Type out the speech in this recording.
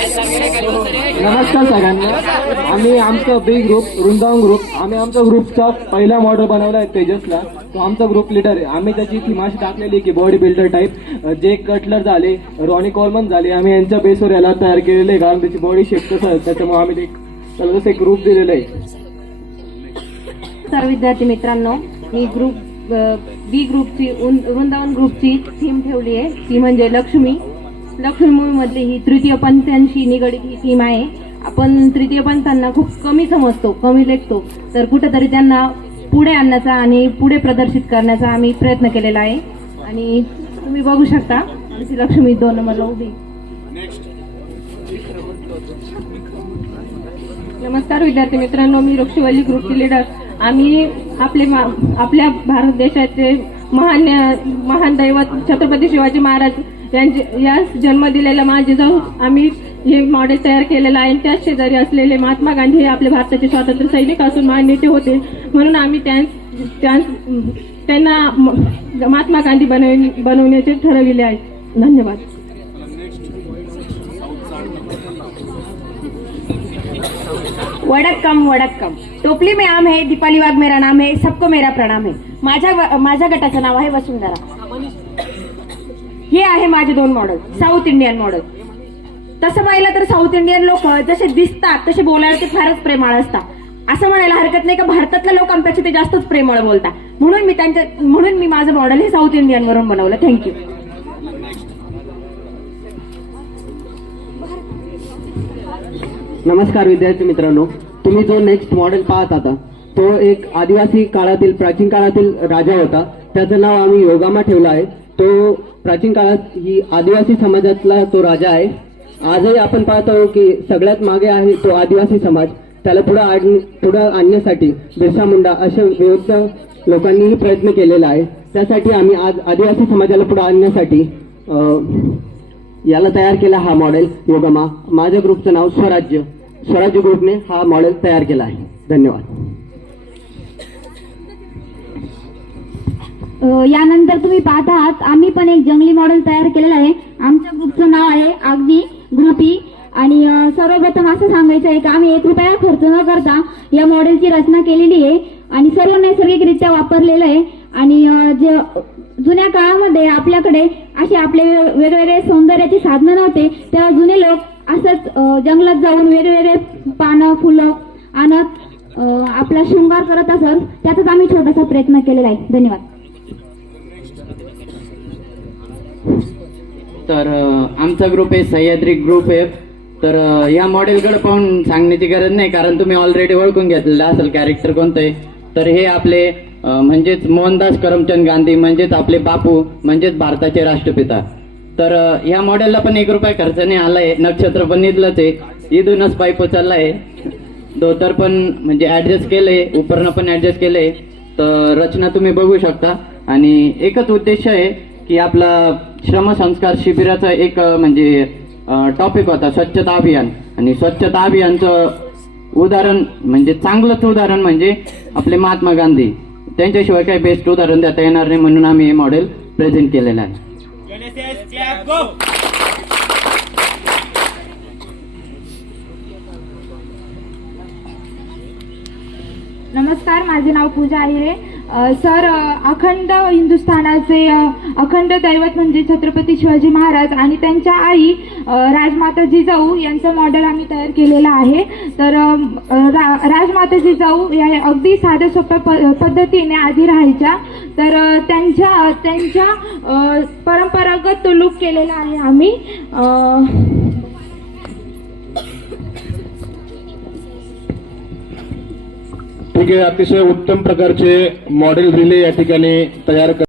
नमस्कार सगळ्यांना. आम्ही आमचं बी ग्रुप वृंदावन ग्रुप आम्ही आमचा ग्रुपचा पहिला मॉडेल बनवला आहे तेजसला. तो आमचा ग्रुप लिडर आहे. आम्ही त्याची थीम अशी टाकलेली की body builder type Jay Cutler झाले रॉनी कॉलमन झाले आम्ही यांच्या बेसवर याला तयार केलेले आहे. कारण त्याची बॉडी शेप कसं त्याच्यामुळे आम्ही एक त्याला तसं एक ग्रुप दिलेलं आहे. सर्व विद्यार्थी मित्रांनो मी ग्रुप बी ग्रुपची वृंदावन ग्रुपची थीम ठेवली आहे. ती म्हणजे लक्ष्मी. लक्ष्मी मधली ही तृतीय पंथांशी निगडीत ही थीम आहे. आपण तृतीय पंथांना खूप कमी समजतो कमी लेखतो. तर कुठेतरी त्यांना पुढे आणण्याचा आणि पुढे प्रदर्शित करण्याचा आम्ही प्रयत्न केलेला आहे. आणि तुम्ही बघू शकता आमची लक्ष्मी दोन नंबरला उभी नमस्कार विद्यार्थी मित्रांनो मी वृक्षवल्ली ग्रुपची लीडर आम्ही आपले मा- आपल्या भारत देशाचे महान महान दैवत छत्रपती शिवाजी महाराज यांचे यास जन्म दिलेला माझे जाऊ आम्ही हे मॉडेल तयार केलेलं आहे. त्याच शेजारी असलेले महात्मा गांधी हे आपले भारताचे स्वातंत्र्य सैनिक असून महान नेते होते. म्हणून आम्ही त्यांना महात्मा गांधी बनव- बनवण्याचे ठरविले आहे. धन्यवाद. वडक्कम वडक्कम. टोपली में आम है दीपाली वाघ मेरा नाम है सबको मेरा प्रणाम है. माझ्या माझ्या गटाचं नाव आहे वसुंधरा. हे आहे माझे दोन मॉडेल साऊथ इंडियन मॉडेल तसं पाहिलं तर साऊथ इंडियन लोक जसे दिसतात तसे बोलायला ते फारच प्रेमाळ असतात. असं म्हणायला हरकत नाही का भारतातल्या लोकांपेक्षा ते जास्तच प्रेमळ बोलतात. म्हणून मी त्यांच्या म्हणून मी माझं मॉडेल हे साऊथ इंडियन वरून बनवलं. थँक्यू नमस्कार विद्यार्थी मित्रांनो. तुम्ही जो नेक्स्ट मॉडेल पाहत आता तो एक आदिवासी काळातील प्राचीन काळातील राजा होता. त्याचं नाव आम्ही योगामा ठेवलं आहे. तो प्राचीन काळात ही आदिवासी समाजातला तो राजा आहे. आजही आपण पाहतो की सगळ्यात मागे आहे तो आदिवासी समाज. त्याला पुढे आण पुढं आणण्यासाठी बिरसा मुंडा अशा विविध लोकांनीही प्रयत्न केलेला आहे. त्यासाठी आम्ही आज आदिवासी समाजाला पुढे आणण्यासाठी याला तयार केला हा मॉडेल योगमा. माझ्या ग्रुपचं नाव स्वराज्य. स्वराज्य ग्रुपने हा मॉडेल तयार केला आहे. धन्यवाद. यानंतर तुम्ही पाहत आहात आम्ही पण एक जंगली मॉडेल तयार केलेलं आहे. आमच्या ग्रुपचं नाव आहे अगदी ग्रुपी आणि सर्वप्रथम असं सांगायचं आहे की आम्ही एक रुपया खर्च न करता या मॉडेलची रचना केलेली आहे आणि सर्व नैसर्गिकरित्या वापरलेलं आहे. आणि जे जुन्या काळामध्ये आपल्याकडे असे आपले वेगवेगळे सौंदर्याचे साधनं नव्हते तेव्हा जुने लोक असंच जंगलात जाऊन वेगवेगळे पानं फुलं आणत आपला शृंगार करत असत. त्याचाच आम्ही छोटासा प्रयत्न केलेला आहे. धन्यवाद. तर आमचा ग्रुप आहे सह्याद्री ग्रुप आहे. तर या मॉडेलकडे पाहून सांगण्याची गरज नाही कारण तुम्ही ऑलरेडी ओळखून घेतलेलं असेल कॅरेक्टर कोणतं आहे तर हे आपले म्हणजेच मोहनदास करमचंद गांधी म्हणजेच आपले बापू म्हणजेच भारताचे राष्ट्रपिता. तर या मॉडेलला पण एक रुपया खर्च नाही आलाय नक्षत्र पण निधलंच आहे. इथूनच पाईप चाललाय. धोतर पण म्हणजे ऍडजस्ट केलंय उपरणं पण ऍडजस्ट केलंय. तर रचना तुम्ही बघू शकता. आणि एकच उद्देश आहे की आपला श्रमसंस्कार शिबिराचा एक म्हणजे टॉपिक होता स्वच्छता अभियान. आणि स्वच्छता अभियानचं उदाहरण म्हणजे चांगलंच उदाहरण म्हणजे आपले महात्मा गांधी. त्यांच्याशिवाय काही बेस्ट उदाहरण देता येणार नाही म्हणून आम्ही हे मॉडेल प्रेझेंट केलेलं आहे. नमस्कार माझे नाव पूजा आहे. सर अखंड हिंदुस्थानाचे अखंड दैवत म्हणजे छत्रपती शिवाजी महाराज आणि त्यांच्या आई राजमाता जिजाऊ यांचं मॉडेल आम्ही तयार केलेलं आहे. तर रा- राजमाता जिजाऊ या अगदी साध्या सोप्या प- पद्धतीने आधी राहायच्या. तर त्यांच्या त्यांच्या परंपरागत लुक केलेला आहे आम्ही. ठीक आहे अतिशय उत्तम प्रकारचे मॉडेल रिले या ठिकाणी तयार